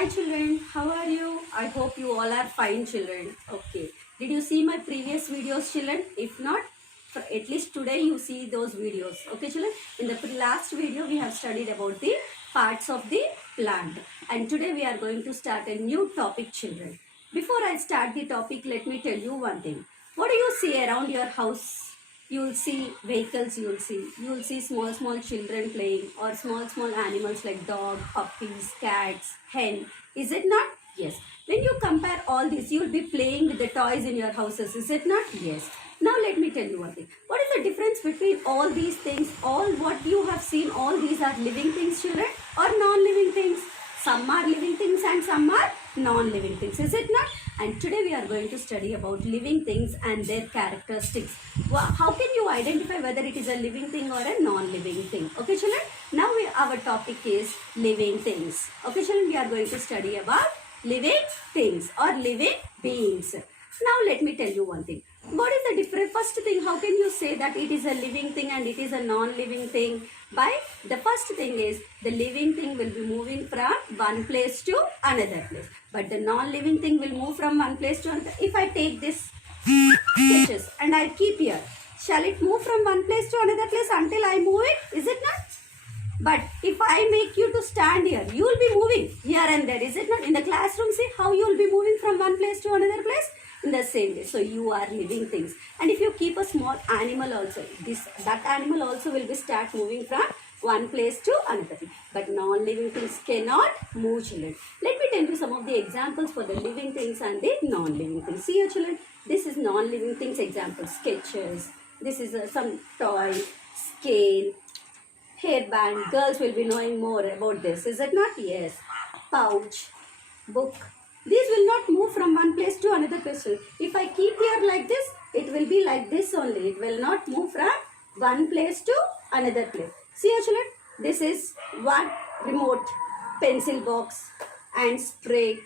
Hi children, how are you? I hope you all are fine children. Okay. Did you see my previous videos children? If not, at least today you see those videos. Okay children? In the last video we have studied about the parts of the plant. And today we are going to start a new topic children. Before I start the topic, let me tell you one thing. What do you see around your house? You will see vehicles, you will see small children playing, or small animals like dog, puppies, cats, hen. Is it not? Yes. When you compare all this, you will be playing with the toys in your houses. Is it not? Yes. Now let me tell you one thing. What is the difference between all these things? All what you have seen, all these are living things children, or non-living things? Some are living things and some are non-living things. Is it not? And today we are going to study about living things and their characteristics. How can you identify whether it is a living thing or a non-living thing? Okay children, now our topic is living things. Okay children, we are going to study about living things or living beings. Now let me tell you one thing. What is the difference? First thing, how can you say that it is a living thing and it is a non-living thing? By the first thing is the living thing will be moving from one place to another place. But the non-living thing will move from one place to another. If I take this sketches and I keep here, shall it move from one place to another place until I move it? Is it not? But if I make you to stand here, you will be moving here and there. Is it not? In the classroom, see how you will be moving from one place to another place? In the same way. So you are living things. And if you keep a small animal also, that animal also will be start moving from one place to another. But non-living things cannot move children. Let me tell you some of the examples for the living things and the non-living things. See here children, this is non-living things example. Sketches. This is some toy, scale, hairband. Girls will be knowing more about this. Is it not? Yes. Pouch, book. These will not move from one place to another place. If I keep here like this, it will be like this only. It will not move from one place to another place. See children, this is one remote, pencil box and spray.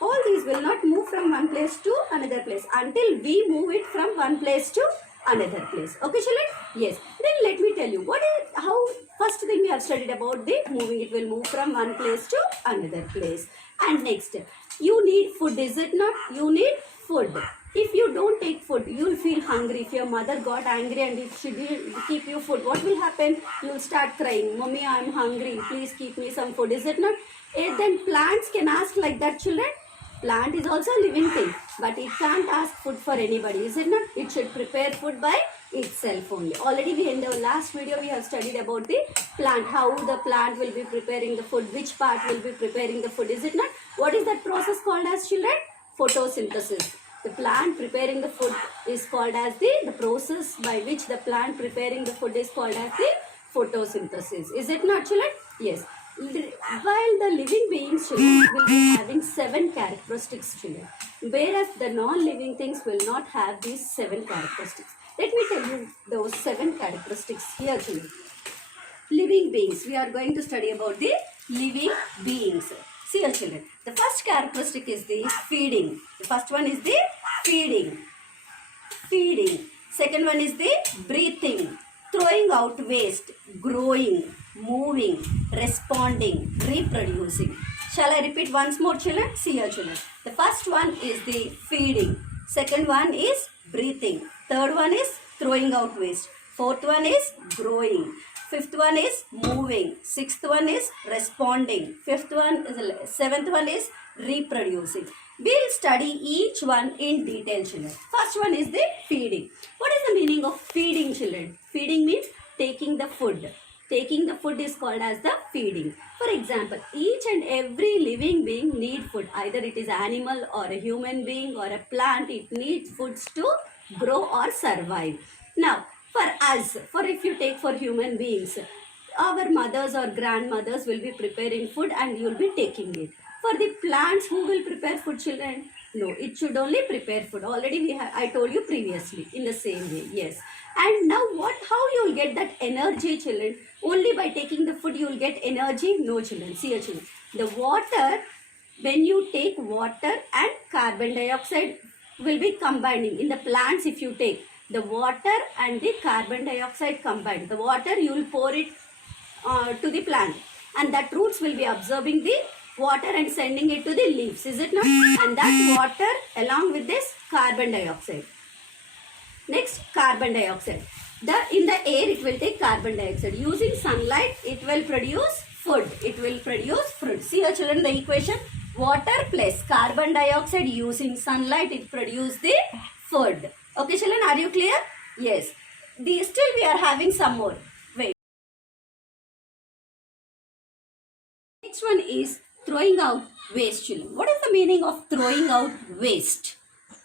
All these will not move from one place to another place until we move it from one place to another place. Okay children? Yes. Then let me tell you how first thing we have studied about the moving. It will move from one place to another place. And next, you need food, is it not? You need food. If you don't take food, you will feel hungry. If your mother got angry and if she didn't keep you food, what will happen? You will start crying, Mommy, I am hungry. Please keep me some food. Is it not? Then plants can ask like that children. Plant is also a living thing, but it can't ask food for anybody, is it not? It should prepare food by itself only. Already in the last video we have studied about the plant, how the plant will be preparing the food, which part will be preparing the food, is it not? What is that process called as children? Photosynthesis. The plant preparing the food is called as the process by which the plant preparing the food is called as the photosynthesis. Is it not children? Yes. While the living beings children will be having 7 characteristics children, whereas the non-living things will not have these 7 characteristics. Let me tell you those 7 characteristics here children. Living beings. We are going to study about the living beings. See here children. The first characteristic is the feeding. The first one is the feeding. Feeding. Second one is the breathing. Throwing out waste. Growing. Moving. Responding. Reproducing. Shall I repeat once more children? See here children. The first one is the feeding. Second one is breathing. Third one is throwing out waste. Fourth one is growing. Fifth one is moving. Sixth one is responding. Seventh one is reproducing. We will study each one in detail children. First one is the feeding. What is the meaning of feeding children? Feeding means taking the food. Taking the food is called as the feeding. For example, each and every living being need food. Either it is animal or a human being or a plant. It needs foods to grow or survive. Now, for us, if you take for human beings, our mothers or grandmothers will be preparing food and you will be taking it. For the plants, who will prepare food children? No, it should only prepare food. Already I told you previously in the same way. Yes. And now how you will get that energy children? Only by taking the food you will get energy? No children. See here children. The water, when you take water and carbon dioxide will be combining. In the plants if you take the water and the carbon dioxide combined. The water you will pour it to the plant and that roots will be absorbing the water and sending it to the leaves, is it not? And that water along with this carbon dioxide. Next, carbon dioxide. In the air it will take carbon dioxide. Using sunlight it will produce food. It will produce fruit. See here children, the equation. Water plus carbon dioxide, using sunlight it produce the food. Okay children, are you clear? Yes. Still we are having some more. Wait. Next one is throwing out waste children. What is the meaning of throwing out waste?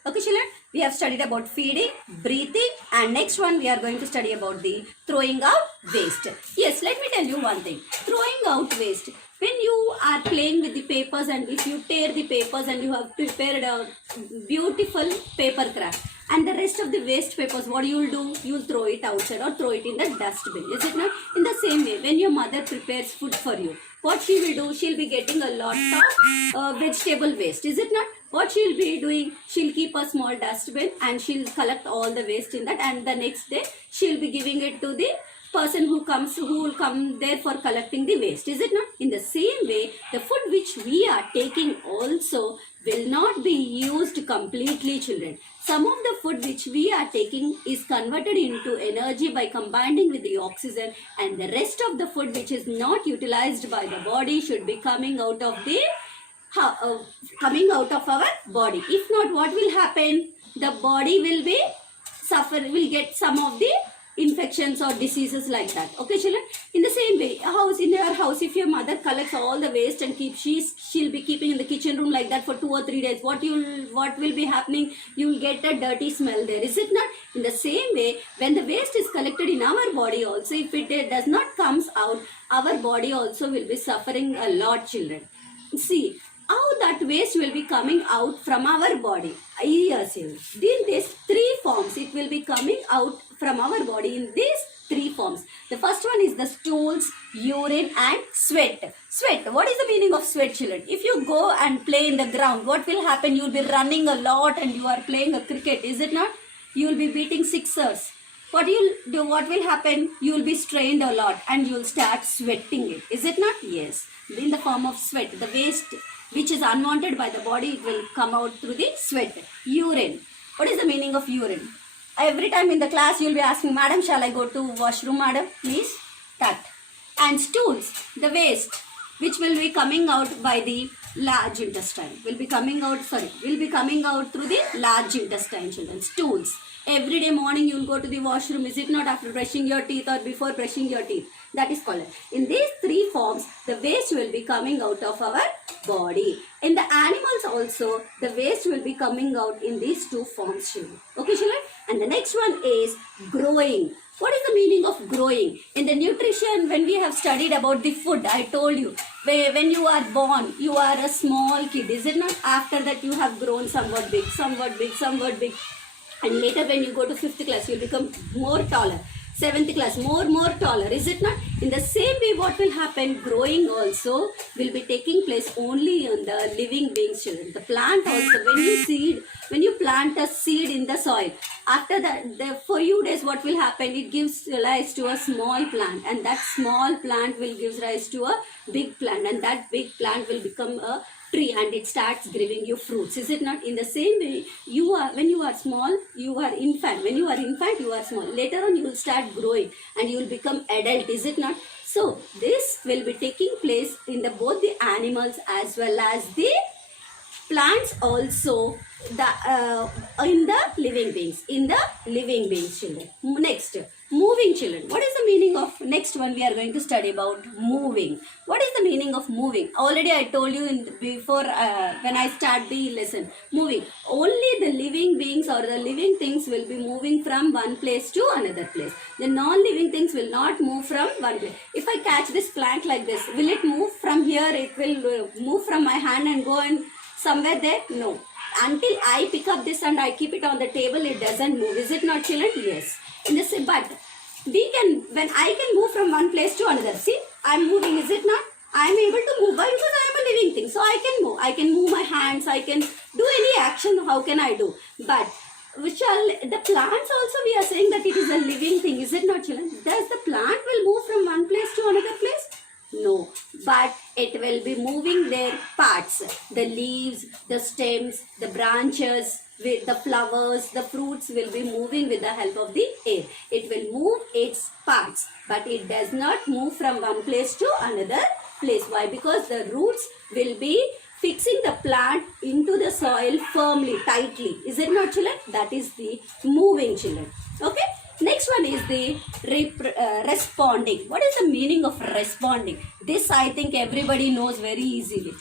Okay children, we have studied about feeding, breathing, and next one we are going to study about the throwing out waste. Yes, let me tell you one thing. Throwing out waste. When you are playing with the papers and if you tear the papers and you have prepared a beautiful paper craft and the rest of the waste papers, what you will do? You will throw it outside or throw it in the dustbin. Is it not? In the same way, when your mother prepares food for you, what she will do? She will be getting a lot of vegetable waste. Is it not? What she will be doing? She will keep a small dustbin and she will collect all the waste in that, and the next day she will be giving it to the person who will come there for collecting the waste. Is it not? In the same way, the food which we are taking also will not be used completely children. Some of the food which we are taking is converted into energy by combining with the oxygen, and the rest of the food which is not utilized by the body should be coming out of our body. If not, what will happen? The body will get some of the infections or diseases like that. Okay children, in the same way, in your house, if your mother collects all the waste and she'll be keeping in the kitchen room like that for 2 or 3 days, what will be happening? You will get a dirty smell there, is it not? In the same way, when the waste is collected in our body also, if it does not comes out, our body also will be suffering a lot children. See how that waste will be coming out from our body. Yes, in these 3 forms it will be coming out from our body in these 3 forms. The first one is the stools, urine and sweat. Sweat. What is the meaning of sweat children? If you go and play in the ground, what will happen? You will be running a lot and you are playing a cricket, is it not? You will be beating sixers. What you'll do? What will happen? You will be strained a lot and you will start sweating it, is it not? Yes. In the form of sweat, the waste which is unwanted by the body, it will come out through the sweat. Urine. What is the meaning of urine? Every time in the class you will be asking, Madam, shall I go to washroom, Madam? Please. That. And stools, the waste which will be coming out by the large intestine. Will be coming out through the large intestine children. Stools. Every day morning you will go to the washroom, is it not? After brushing your teeth or before brushing your teeth. That is called. In these 3 forms, the waste will be coming out of our body. In the animals also, the waste will be coming out in these 2 forms children. Okay children? And the next one is growing. What is the meaning of growing? In the nutrition, when we have studied about the food, I told you, when you are born, you are a small kid, is it not? After that you have grown somewhat big. And later when you go to 5th class, you will become more taller. 7th class, more taller, is it not? In the same way, what will happen? Growing also will be taking place only on the living beings children. The plant also, when you plant a seed in the soil, after that, for few days, what will happen? It gives rise to a small plant, and that small plant will give rise to a big plant, and that big plant will become a tree and it starts giving you fruits, is it not? In the same way, when you are small, you are infant. When you are infant, you are small. Later on, you will start growing and you will become adult, is it not? So this will be taking place in both the animals as well as the plants also, in the living beings children. Next, moving children. What is the meaning of next one? We are going to study about moving. What is the meaning of moving? Already I told you before when I start the lesson. Moving. Only the living beings or the living things will be moving from one place to another place. The non-living things will not move from one place. If I catch this plant like this, will it move from here? It will move from my hand and go and somewhere there? No. Until I pick up this and I keep it on the table, it doesn't move. Is it not children? Yes. But when I can move from one place to another. See, I am moving, is it not? I am able to move. Why? Because I am a living thing. So I can move. I can move my hands. I can do any action. How can I do? But the plants also, we are saying that it is a living thing. Is it not children? Does the plant will move from one place to another place? No, but it will be moving their parts, the leaves, the stems, the branches, with the flowers, the fruits will be moving with the help of the air. It will move its parts, but it does not move from one place to another place. Why? Because the roots will be fixing the plant into the soil firmly, tightly. Is it not, children? That is the moving, children. Okay. Next one is the responding. What is the meaning of responding? This I think everybody knows very easily.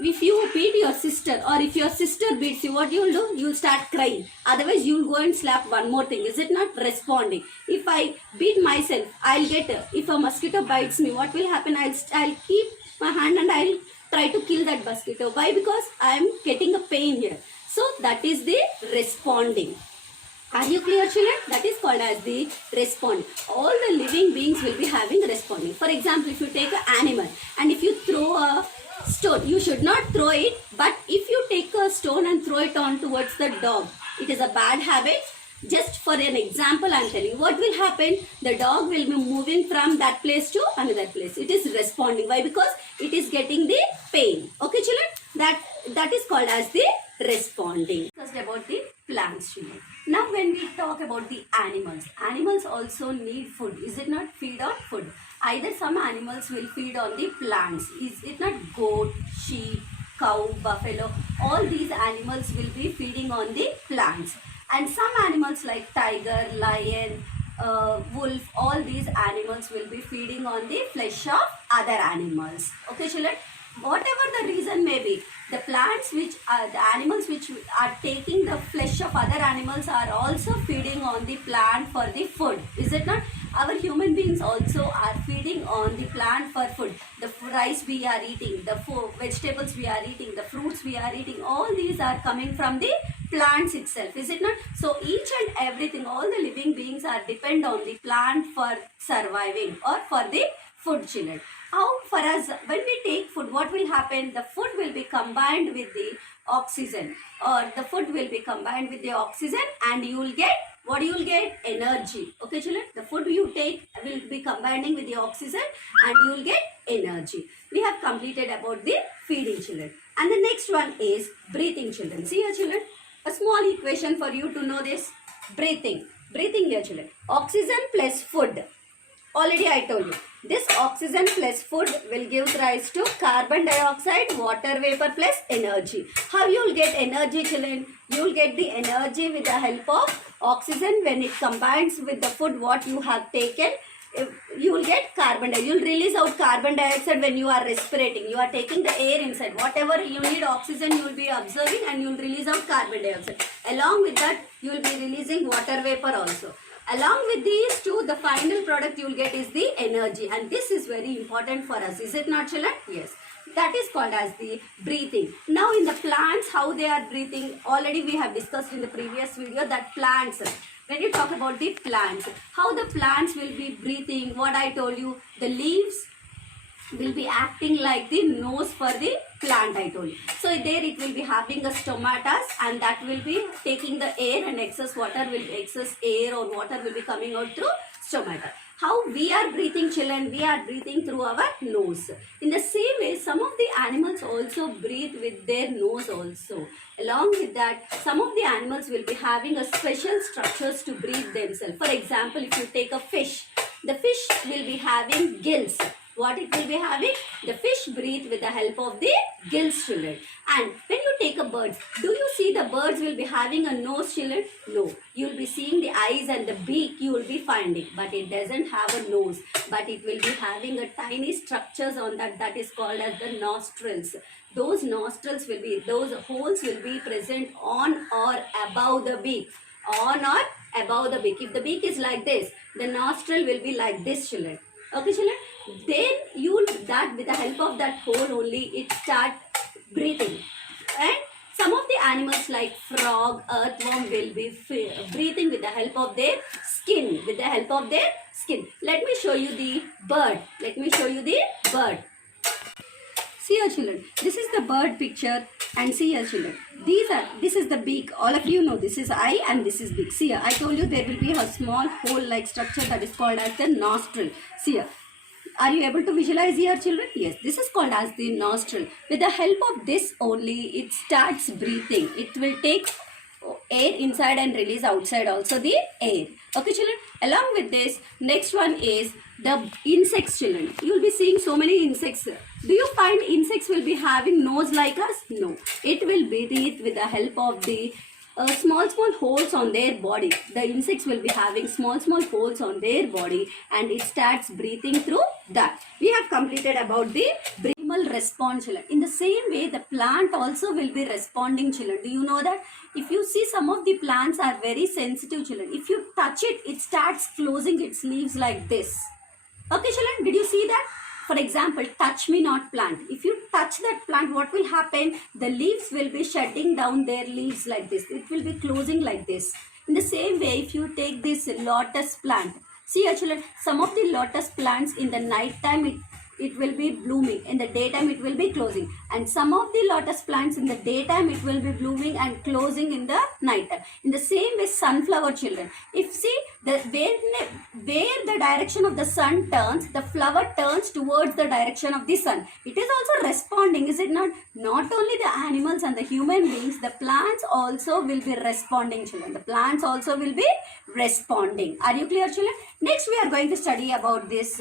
If you beat your sister, or if your sister beats you, what you will do? You will start crying. Otherwise, you will go and slap one more thing. Is it not responding? If I beat myself, I'll get. If a mosquito bites me, what will happen? I'll keep my hand and I'll try to kill that mosquito. Why? Because I am getting a pain here. So that is the responding. Are you clear, children? That is called as the responding. All the living beings will be having responding. For example, if you take an animal and if you throw a stone, you should not throw it, but if you take a stone and throw it on towards the dog, it is a bad habit. Just for an example, I am telling you what will happen. The dog will be moving from that place to another place. It is responding. Why? Because it is getting the pain. Okay, children? That is called as the responding. Just about the plants, children. Now when we talk about the animals also need food. Is it not? Feed on food. Either some animals will feed on the plants. Is it not? Goat, sheep, cow, buffalo. All these animals will be feeding on the plants. And some animals like tiger, lion, wolf, all these animals will be feeding on the flesh of other animals. Okay, children? Whatever the reason may be, the plants which are, the animals which are taking the flesh of other animals are also feeding on the plant for the food. Is it not? Our human beings also are feeding on the plant for food. The rice we are eating, the vegetables we are eating, the fruits we are eating, all these are coming from the plants itself. Is it not? So each and everything, all the living beings are depend on the plant for surviving or for the food, children. How for us, when we take food, what will happen? The food will be combined with the oxygen, or the food will be combined with the oxygen, and you will get, what you will get? Energy. Okay, children? The food you take will be combining with the oxygen and you will get energy. We have completed about the feeding, children. And the next one is breathing, children. See here, children? A small equation for you to know this. Breathing. Breathing here, children. Oxygen plus food. Already I told you. This oxygen plus food will give rise to carbon dioxide, water vapor plus energy. How you will get energy, children? You will get the energy with the help of oxygen when it combines with the food what you have taken. You will get carbon dioxide. You will release out carbon dioxide when you are respirating. You are taking the air inside. Whatever you need oxygen, you will be observing and you will release out carbon dioxide. Along with that, you will be releasing water vapor also. Along with these two, the final product you will get is the energy, and this is very important for us. Is it not, children? Yes. That is called as the breathing. Now in the plants, how they are breathing, already we have discussed in the previous video that plants, when you talk about the plants, how the plants will be breathing, what I told you, the leaves will be acting like the nose for the plant, I told you. So there it will be having a stomatas, and that will be taking the air, and excess water will be, excess air or water will be coming out through stomata. How we are breathing, children? We are breathing through our nose. In the same way, some of the animals also breathe with their nose also. Along with that, some of the animals will be having a special structures to breathe themselves. For example, if you take a fish, the fish will be having gills. What it will be having? The fish breathe with the help of the gills, children. And when you take a bird, do you see the birds will be having a nose, children? No. You will be seeing the eyes and the beak you will be finding. But it doesn't have a nose. But it will be having a tiny structures on that. That is called as the nostrils. Those nostrils will be, those holes will be present on or above the beak. On or above the beak. If the beak is like this, the nostril will be like this, children. Okay, children? Then you will, that with the help of that hole only, it start breathing. And some of the animals like frog, earthworm will be breathing with the help of their skin. With the help of their skin. Let me show you the bird. Let me show you the bird. See here, children. This is the bird picture, and see here, children. This is the beak. All of you know this is eye and this is beak. See here, I told you there will be a small hole-like structure that is called as the nostril. See here. Are you able to visualize here, children? Yes, this is called as the nostril. With the help of this only, it starts breathing. It will take air inside and release outside also the air. Okay, children. Along with this, next one is the insects, children. You will be seeing so many insects. Do you find insects will be having nose like us? No. It will breathe with the help of the small holes on their body. The insects will be having small holes on their body, and it starts breathing through that. We have completed about the primal response, children. In the same way, the plant also will be responding, children. Do you know that? If you see, some of the plants are very sensitive, children. If you touch it, it starts closing its leaves like this. Okay, children, did you see that? For example, touch me not plant. If you touch that plant, what will happen? The leaves will be shutting down their leaves like this. It will be closing like this. In the same way, if you take this lotus plant, see actually some of the lotus plants in the night time it will be blooming. In the daytime it will be closing. And some of the lotus plants in the daytime it will be blooming and closing in the night time. In the same way, sunflower, children. If see the where the direction of the sun turns, the flower turns towards the direction of the sun. It is also responding, is it not? Not only the animals and the human beings, the plants also will be responding, children. The plants also will be responding. Are you clear, children? Next we are going to study about this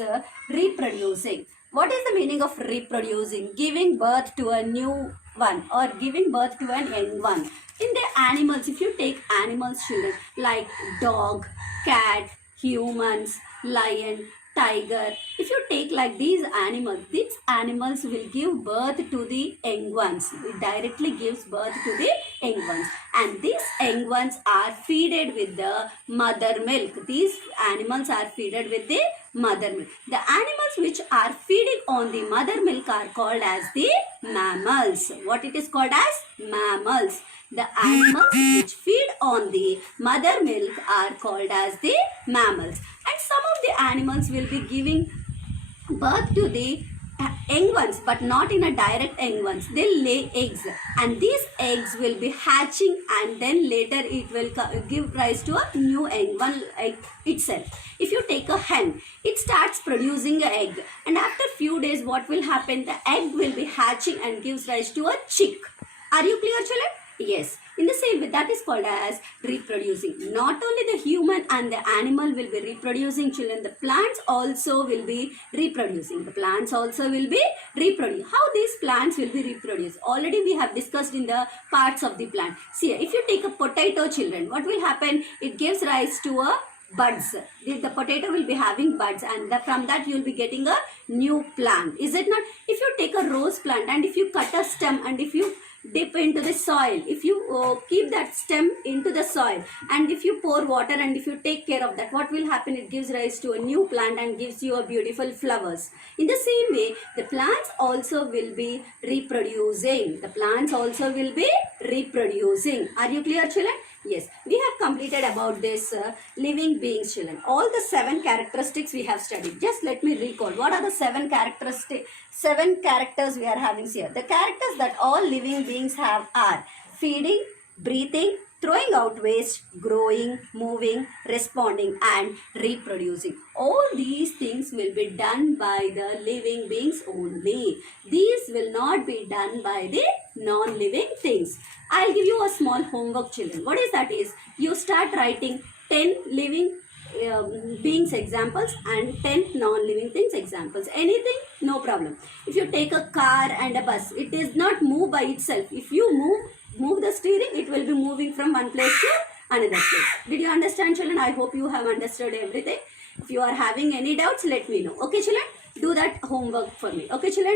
reproducing. What is the meaning of reproducing? Giving birth to a new one or giving birth to an young one. In the animals, if you take animals, children, like dog, cat, humans, lion, tiger, if you take like these animals will give birth to the young ones. It directly gives birth to the young ones, and these young ones are feeded with the mother milk. These animals are feeded with the mother milk. The animals which are feeding on the mother milk are called as the mammals. What it is called as? Mammals. The animals which feed on the mother milk are called as the mammals. And some of the animals will be giving birth to the young ones, but not in a direct young ones. They lay eggs, and these eggs will be hatching, and then later it will give rise to a new young one egg itself. If you take a hen, it starts producing an egg, and after few days what will happen? The egg will be hatching and gives rise to a chick. Are you clear, children? Yes. In the same way, that is called as reproducing. Not only the human and the animal will be reproducing, children, the plants also will be reproducing. The plants also will be reproducing. How these plants will be reproduced? Already we have discussed in the parts of the plant. See, if you take a potato, children, what will happen? It gives rise to a buds. The potato will be having buds, and from that you will be getting a new plant. Is it not? If you take a rose plant and if you cut a stem and if you dip into the soil, if you keep that stem into the soil and if you pour water and if you take care of that, what will happen? It gives rise to a new plant and gives you a beautiful flowers. In the same way, the plants also will be reproducing. The plants also will be reproducing. Are you clear, children? Yes, we have completed about this living beings, children. All the 7 characteristics we have studied. Just let me recall. What are the 7 characters we are having here? The characters that all living beings have are feeding, breathing, throwing out waste, growing, moving, responding, and reproducing. All these things will be done by the living beings only. These will not be done by the non-living things. I'll give you a small homework, children. What is that is? You start writing 10 living beings examples and 10 non-living things examples. Anything? No problem. If you take a car and a bus, it does not move by itself. If you move the steering, it will be moving from one place to another place. Did you understand, children? I hope you have understood everything. If you are having any doubts, let me know. Okay, children? Do that homework for me. Okay, children?